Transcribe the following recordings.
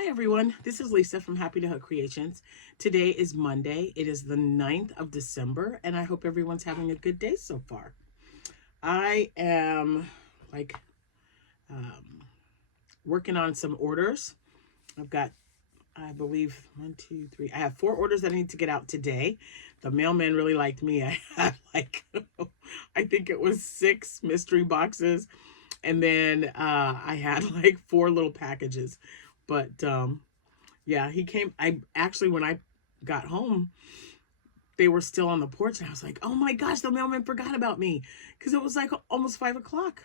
Hi everyone, this is Lisa from Happytohook Creations. Today is Monday. It is the 9th of December, and I hope everyone's having a good day so far. I am working on some orders. I've got, I believe, 1, 2, 3. I have 4 orders that I need to get out today. The mailman really liked me. I had I think it was 6 mystery boxes, and then I had 4 little packages. But yeah, he came. When I got home, they were still on the porch, and I was like, oh my gosh, the mailman forgot about me, because it was almost 5 o'clock.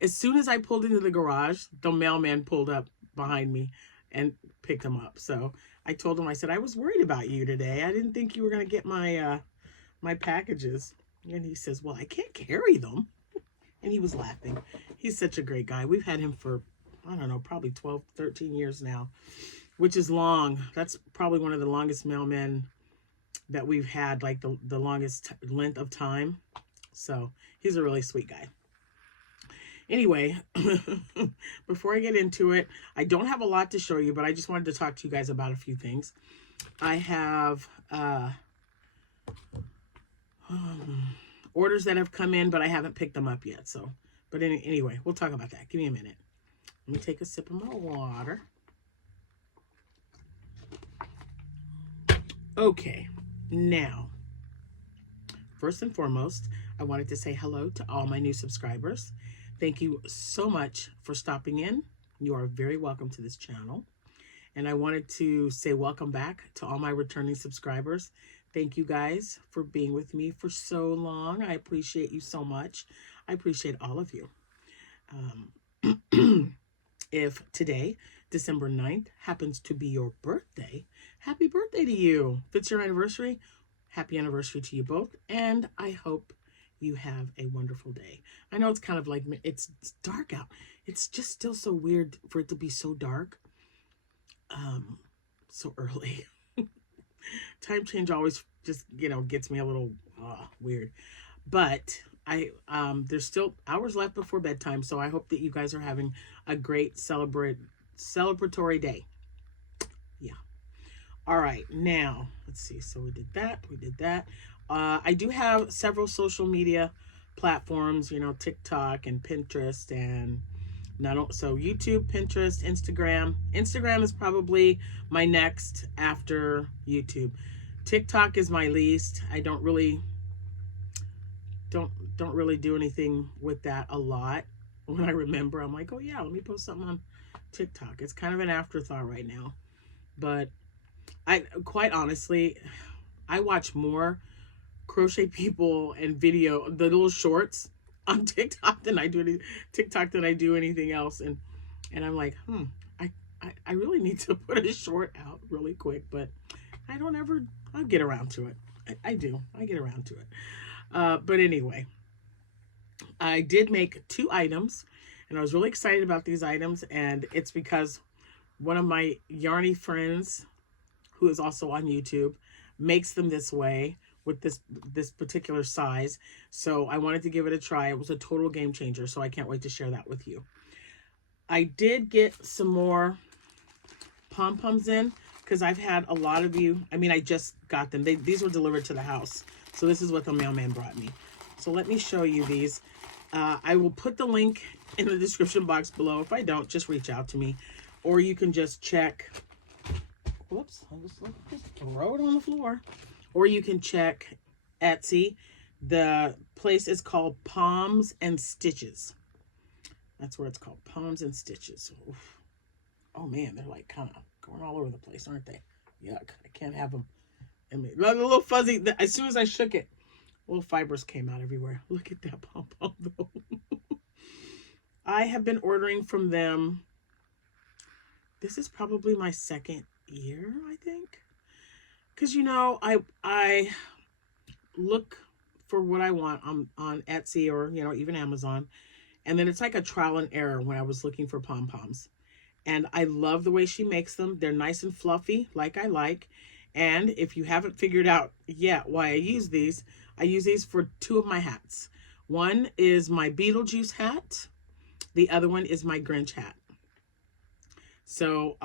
As soon as I pulled into the garage, the mailman pulled up behind me and picked them up. So I told him, I said, I was worried about you today. I didn't think you were going to get my my packages. And he says, well, I can't carry them. And he was laughing. He's such a great guy. We've had him for, I don't know, probably 12, 13 years now, which is long. That's probably one of the longest mailmen that we've had, the longest length of time. So he's a really sweet guy. Anyway, before I get into it, I don't have a lot to show you, but I just wanted to talk to you guys about a few things. I have orders that have come in, but I haven't picked them up yet. So, but anyway, we'll talk about that. Give me a minute. Let me take a sip of my water. Okay, now, first and foremost, I wanted to say hello to all my new subscribers. Thank you so much for stopping in. You are very welcome to this channel. And I wanted to say welcome back to all my returning subscribers. Thank you guys for being with me for so long. I appreciate you so much. I appreciate all of you. If today, December 9th, happens to be your birthday, happy birthday to you. If it's your anniversary, happy anniversary to you both. And I hope you have a wonderful day. I know it's kind of it's dark out. It's just still so weird for it to be so dark so early. Time change always just, gets me a little weird. But there's still hours left before bedtime, so I hope that you guys are having a great celebratory day. Yeah. All right, now let's see. So we did that. I do have several social media platforms, TikTok and Pinterest, and so YouTube, Pinterest, Instagram. Instagram is probably my next after YouTube. TikTok is my least. I don't really do anything with that a lot. When I remember, I'm like, oh yeah, let me post something on TikTok. It's kind of an afterthought right now. But quite honestly, I watch more crochet people and the little shorts on TikTok than I do anything else. And I'm like, I really need to put a short out really quick, but I'll get around to it. I get around to it. But anyway, I did make 2 items, and I was really excited about these items, and it's because one of my yarny friends, who is also on YouTube, makes them this way with this particular size. So I wanted to give it a try. It was a total game changer, so I can't wait to share that with you. I did get some more pom-poms in, because I've had a lot of you, I just got them. These were delivered to the house. So this is what the mailman brought me. So let me show you these. I will put the link in the description box below. If I don't, just reach out to me. Or you can just check. Whoops, I just throw it on the floor. Or you can check Etsy. The place is called Poms and Stitches. That's where it's called, Poms and Stitches. Oof. Oh man, they're kind of going all over the place, aren't they? Yuck, I can't have them. A little fuzzy. As soon as I shook it, little fibers came out everywhere. Look at that pom-pom though. I have been ordering from them. This is probably my 2nd year, I think. Because, I look for what I want on Etsy or, even Amazon. And then it's like a trial and error when I was looking for pom-poms. And I love the way she makes them. They're nice and fluffy, like I like. And if you haven't figured out yet why I use these for 2 of my hats. One is my Beetlejuice hat. The other one is my Grinch hat. So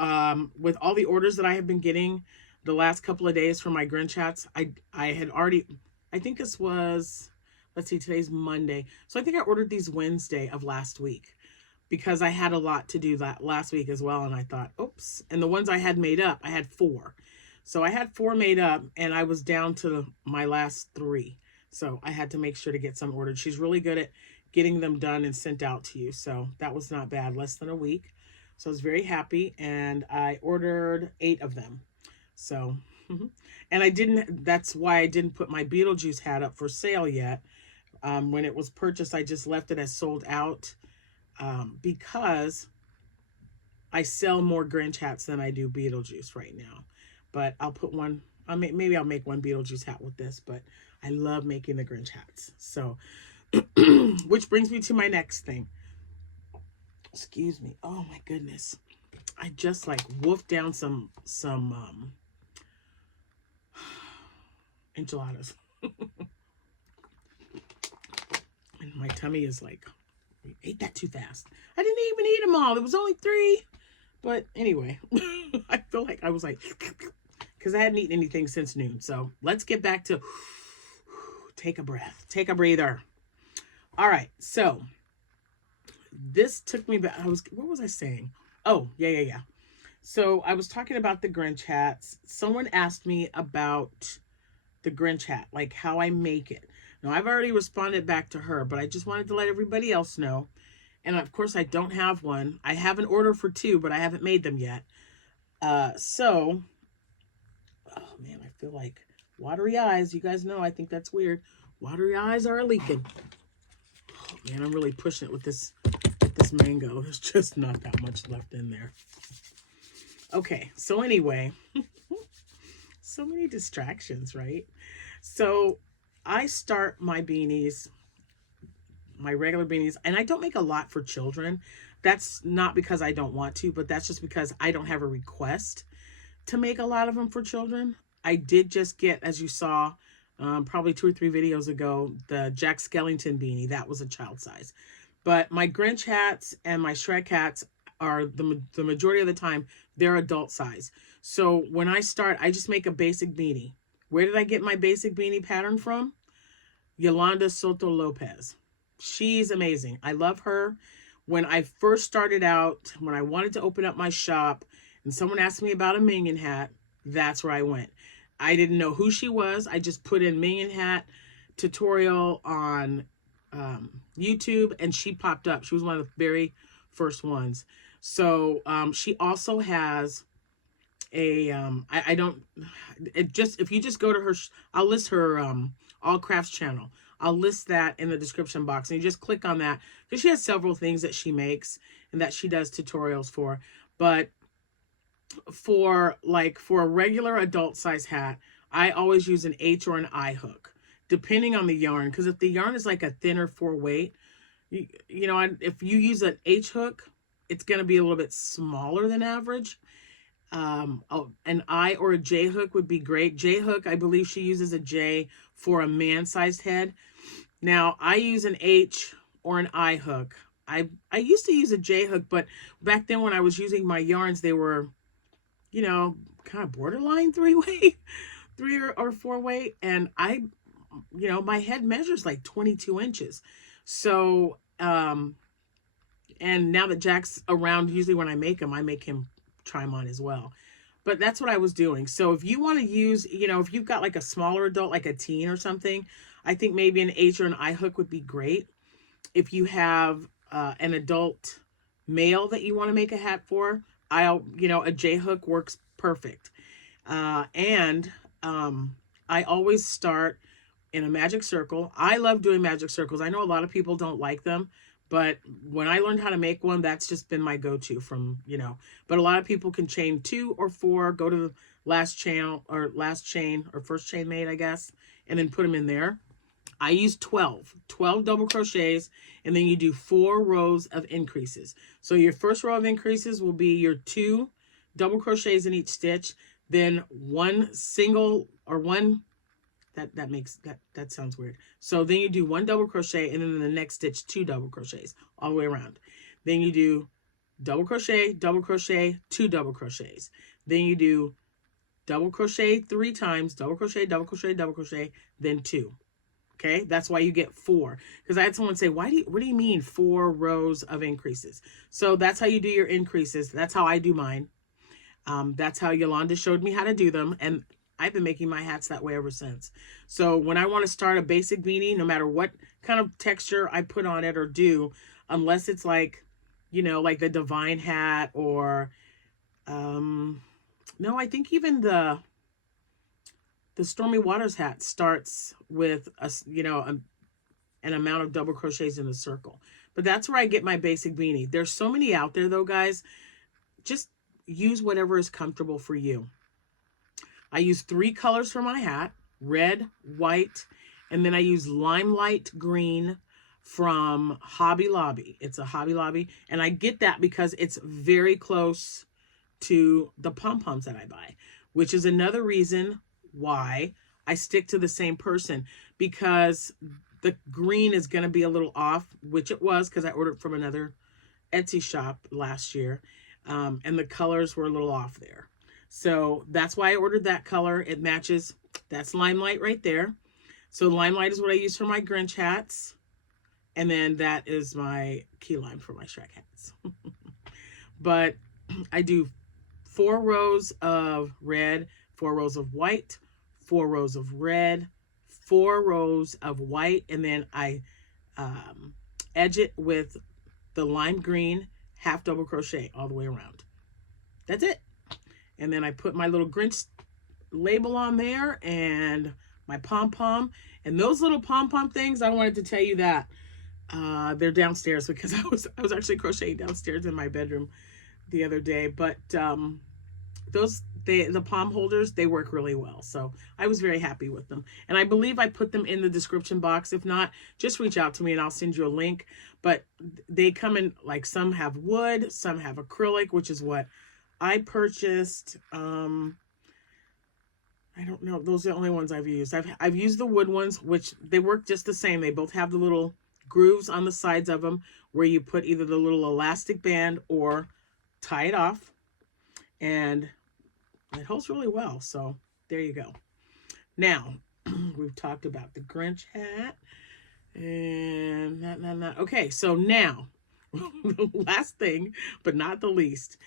with all the orders that I have been getting the last couple of days for my Grinch hats, I had already, I think this was, let's see, today's Monday. So I think I ordered these Wednesday of last week because I had a lot to do that last week as well. And I thought, oops. And the ones I had made up, I had 4. So I had 4 made up and I was down to my last 3. So I had to make sure to get some ordered. She's really good at getting them done and sent out to you. So that was not bad, less than a week. So I was very happy and I ordered 8 of them. So, and I didn't, that's why I didn't put my Beetlejuice hat up for sale yet. When it was purchased, I just left it as sold out because I sell more Grinch hats than I do Beetlejuice right now. But I'll put one, maybe I'll make one Beetlejuice hat with this, but I love making the Grinch hats. So, which brings me to my next thing. Excuse me. Oh my goodness. I just like wolfed down some enchiladas. And my tummy is like, you ate that too fast. I didn't even eat them all. There was only 3. But anyway, I feel like I was like, because I hadn't eaten anything since noon. So let's get back to take a breath, take a breather. All right. So this took me back. What was I saying? Oh, yeah. So I was talking about the Grinch hats. Someone asked me about the Grinch hat, like how I make it. Now, I've already responded back to her, but I just wanted to let everybody else know. And of course, I don't have one. I have an order for 2, but I haven't made them yet. So, oh man, I feel like watery eyes. You guys know, I think that's weird. Watery eyes are leaking. Oh man, I'm really pushing it with this mango. There's just not that much left in there. Okay, so anyway, so many distractions, right? So I start my beanies, my regular beanies, and I don't make a lot for children. That's not because I don't want to, but that's just because I don't have a request to make a lot of them for children. I did just get, as you saw, probably 2 or 3 videos ago, the Jack Skellington beanie. That was a child size. But my Grinch hats and my Shrek hats are the majority of the time, they're adult size. So when I start, I just make a basic beanie. Where did I get my basic beanie pattern from? Yolanda Soto Lopez. She's amazing. I love her. When I first started out, when I wanted to open up my shop and someone asked me about a Minion hat, that's where I went. I didn't know who she was. I just put in Minion hat tutorial on YouTube and she popped up. She was one of the very first ones. So she also has a if you just go to her, I'll list her All Crafts channel. I'll list that in the description box and you just click on that because she has several things that she makes and that she does tutorials for. But for a regular adult size hat, I always use an H or an I hook depending on the yarn, because if the yarn is like a thinner 4-weight, you know, if you use an H hook, it's going to be a little bit smaller than average. An I or a J hook would be great. J hook, I believe she uses a J for a man-sized head. Now, I use an H or an I hook. I used to use a J hook, but back then when I was using my yarns, they were, you know, kind of borderline 3-weight, 3 or 4-weight. And you know, my head measures like 22 inches. So, and now that Jack's around, usually when I make him try them on as well. But that's what I was doing. So if you want to use, you know, if you've got like a smaller adult, like a teen or something, I think maybe an H or an I hook would be great. If you have an adult male that you want to make a hat for, you know, a J hook works perfect. And I always start in a magic circle. I love doing magic circles. I know a lot of people don't like them, but when I learned how to make one, that's just been my go-to from, you know, but a lot of people can chain 2 or 4, go to the last chain or first chain made, I guess, and then put them in there. I use 12 double crochets, and then you do 4 rows of increases. So your first row of increases will be your 2 double crochets in each stitch, then 1 single or 1, that sounds weird. So then you do 1 double crochet, and then in the next stitch 2 double crochets all the way around. Then you do double crochet, 2 double crochets. Then you do double crochet 3 times, double crochet, double crochet, double crochet, then 2. Okay, that's why you get 4. Because I had someone say, what do you mean 4 rows of increases? So that's how you do your increases. That's how I do mine. That's how Yolanda showed me how to do them. And I've been making my hats that way ever since. So when I want to start a basic beanie, no matter what kind of texture I put on it or do, unless it's like, you know, like the Divine hat or, no, I think even the Stormy Waters hat starts with an amount of double crochets in a circle. But that's where I get my basic beanie. There's so many out there though, guys. Just use whatever is comfortable for you. I use 3 colors for my hat: red, white, and then I use limelight green from Hobby Lobby. It's a Hobby Lobby, and I get that because it's very close to the pom-poms that I buy, which is another reason why I stick to the same person, because the green is going to be a little off, which it was because I ordered from another Etsy shop last year, and the colors were a little off there. So that's why I ordered that color. It matches. That's limelight right there. So limelight is what I use for my Grinch hats. And then that is my key lime for my Shrek hats. But I do 4 rows of red, 4 rows of white, 4 rows of red, 4 rows of white, and then I edge it with the lime green half double crochet all the way around. That's it. And then I put my little Grinch label on there and my pom-pom. And those little pom-pom things, I wanted to tell you that they're downstairs because I was actually crocheting downstairs in my bedroom the other day. But the pom holders, they work really well. So I was very happy with them. And I believe I put them in the description box. If not, just reach out to me and I'll send you a link. But they come in, like, some have wood, some have acrylic, which is what I purchased. I don't know. Those are the only ones I've used. I've used the wood ones, which they work just the same. They both have the little grooves on the sides of them where you put either the little elastic band or tie it off. And it holds really well. So there you go. Now, we've talked about the Grinch hat. And okay, so now, the last thing, but not the least.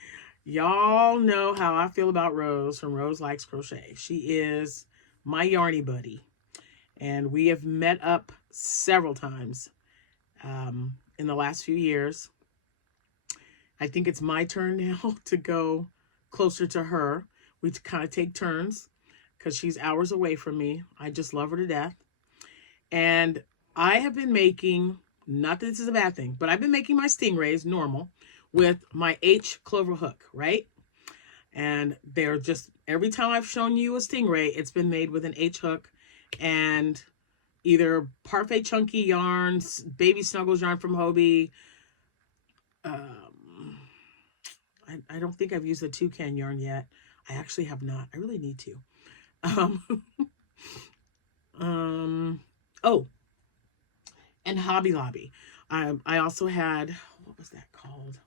Y'all know how I feel about Rose from Rose Likes Crochet. She is my yarny buddy. And we have met up several times in the last few years. I think it's my turn now to go closer to her. We kind of take turns because she's hours away from me. I just love her to death. And I have been making, not that this is a bad thing, but I've been making my Stingrays normal with my H clover hook, right? And they're just, every time I've shown you a Stingray, it's been made with an H hook and either Parfait Chunky yarns, Baby Snuggles yarn from Hobie. I don't think I've used the Toucan yarn yet. I actually have not. I really need to. Oh, and Hobby Lobby. I also had, what was that called?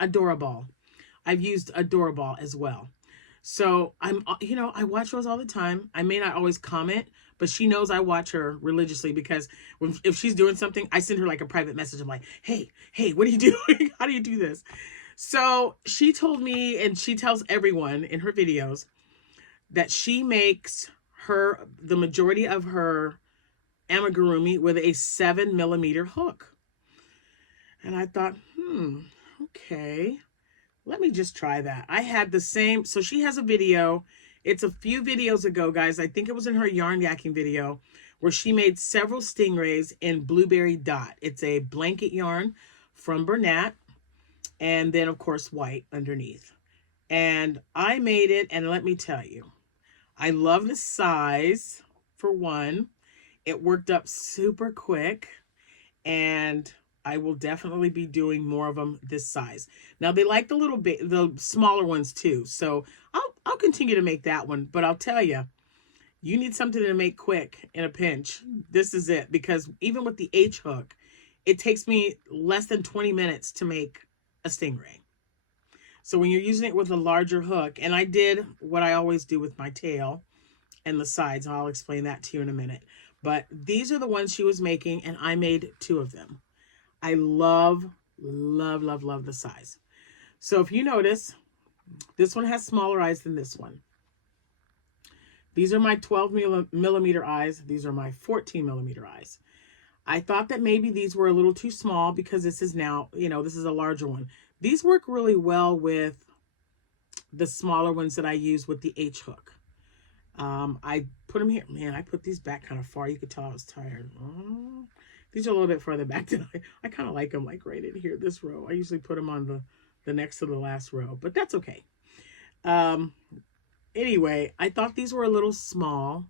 Adorable. I've used Adorable as well. So I'm, I watch Rose all the time. I may not always comment, but she knows I watch her religiously because if she's doing something, I send her like a private message. I'm like, hey, what are you doing? How do you do this? So she told me, and she tells everyone in her videos, that she makes the majority of her amigurumi with a 7mm hook. And I thought, okay, let me just try that. I had the same, so she has a video. It's a few videos ago, guys. I think it was in her yarn yakking video where she made several Stingrays in Blueberry Dot. It's a blanket yarn from Bernat. And then, of course, white underneath. And I made it, and let me tell you, I love the size, for one. It worked up super quick, and I will definitely be doing more of them this size. Now, they like the smaller ones, too. So I'll continue to make that one. But I'll tell you, you need something to make quick in a pinch. This is it. Because even with the H hook, it takes me less than 20 minutes to make a Stingray. So when you're using it with a larger hook, and I did what I always do with my tail and the sides, I'll explain that to you in a minute. But these are the ones she was making, and I made 2 of them. I love, love, love, love the size. So if you notice, this one has smaller eyes than this one. These are my 12 millimeter eyes. These are my 14 millimeter eyes. I thought that maybe these were a little too small because this is now, you know, this is a larger one. These work really well with the smaller ones that I use with the H hook. I put them here. Man, I put these back kind of far. You could tell I was tired. Oh, these are a little bit further back than I kind of like them, like right in here, this row. I usually put them on the next to the last row, but that's okay. Anyway, I thought these were a little small,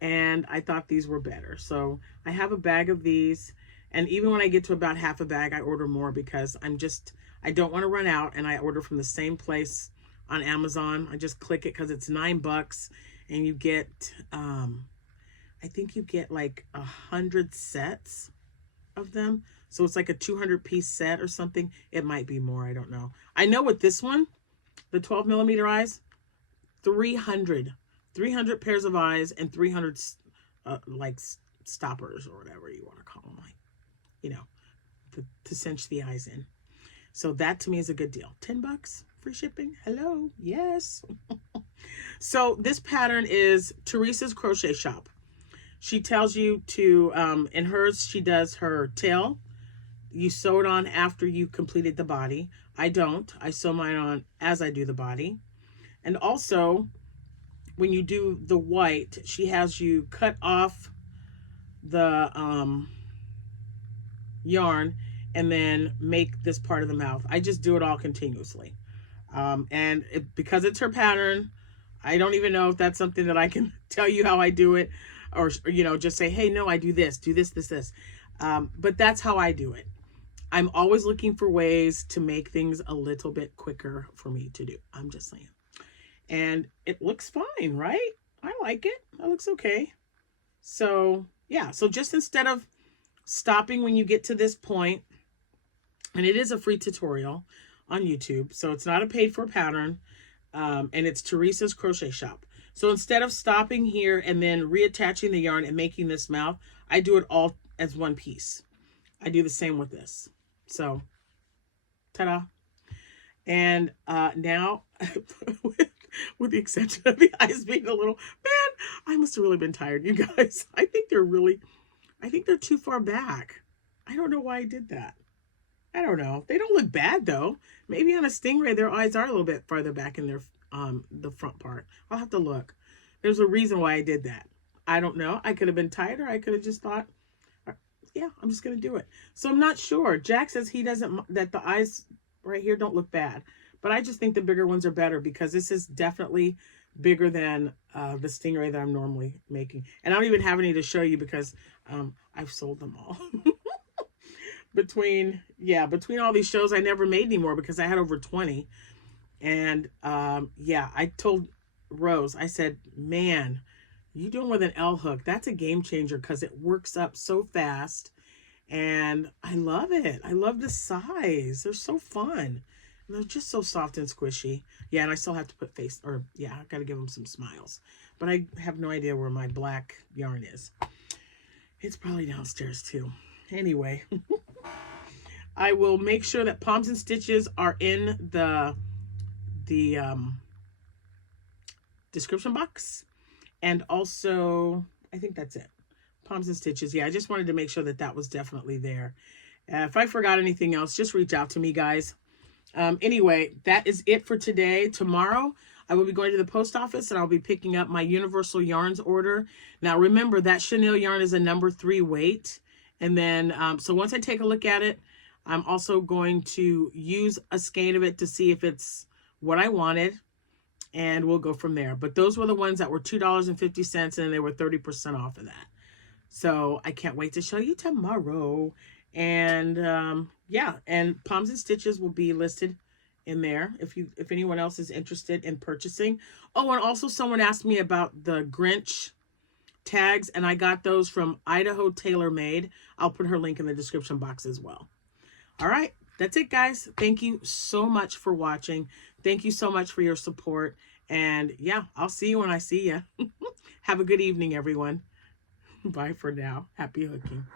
and I thought these were better. So I have a bag of these, and even when I get to about half a bag, I order more because I don't want to run out, and I order from the same place on Amazon. I just click it because it's $9, and you get, I think you get like 100 sets of them. So it's like a 200-piece set or something. It might be more, I don't know. I know with this one, the 12 millimeter eyes, 300 pairs of eyes and 300 like stoppers or whatever you want to call them, like, you know, to cinch the eyes in. So that to me is a good deal. $10 free shipping. Hello. Yes. So this pattern is Teresa's Crochet Shop. She tells you to, in hers, she does her tail. You sew it on after you completed the body. I don't. I sew mine on as I do the body. And also, when you do the white, she has you cut off the yarn and then make this part of the mouth. I just do it all continuously. Because it's her pattern, I don't even know if that's something that I can tell you how I do it, or you know, just say, hey, no, I do this, this. But that's how I do it. I'm always looking for ways to make things a little bit quicker for me to do. I'm just saying. And it looks fine, right? I like it. That looks okay. So yeah, so just instead of stopping when you get to this point, and it is a free tutorial on YouTube, so it's not a paid for pattern, and it's Teresa's Crochet Shop. So instead of stopping here and then reattaching the yarn and making this mouth, I do it all as one piece. I do the same with this. So, ta-da. And now, with the exception of the eyes being a little, man, I must have really been tired, you guys. I think they're too far back. I don't know why I did that. I don't know. They don't look bad though. Maybe on a Stingray, their eyes are a little bit farther back in their the front part. I'll have to look. There's a reason why I did that. I don't know. I could have been tired, or I could have just thought, yeah, I'm just going to do it. So I'm not sure. Jack says he doesn't, that the eyes right here don't look bad. But I just think the bigger ones are better because this is definitely bigger than the Stingray that I'm normally making. And I don't even have any to show you because I've sold them all. Between all these shows, I never made any more because I had over 20. And yeah, I told Rose, I said, man, you doing with an L hook, that's a game changer because it works up so fast. And I love it. I love the size. They're so fun. And they're just so soft and squishy. Yeah, and I still have to put I got to give them some smiles. But I have no idea where my black yarn is. It's probably downstairs too. Anyway, I will make sure that Poms and Stitches are in the description box. And also, I think that's it. Poms and Stitches. Yeah, I just wanted to make sure that that was definitely there. If I forgot anything else, just reach out to me, guys. Anyway, that is it for today. Tomorrow, I will be going to the post office and I'll be picking up my Universal Yarns order. Now, remember that chenille yarn is a number 3 weight. And then, so once I take a look at it, I'm also going to use a skein of it to see if it's what I wanted. And we'll go from there. But those were the ones that were $2.50 and they were 30% off of that. So I can't wait to show you tomorrow. And yeah, and Poms and Stitches will be listed in there if anyone else is interested in purchasing. Oh, and also someone asked me about the Grinch tags, and I got those from Idaho Tailor Made. I'll put her link in the description box as well. All right, that's it, guys. Thank you so much for watching. Thank you so much for your support. And yeah, I'll see you when I see you. Have a good evening, everyone. Bye for now. Happy hooking.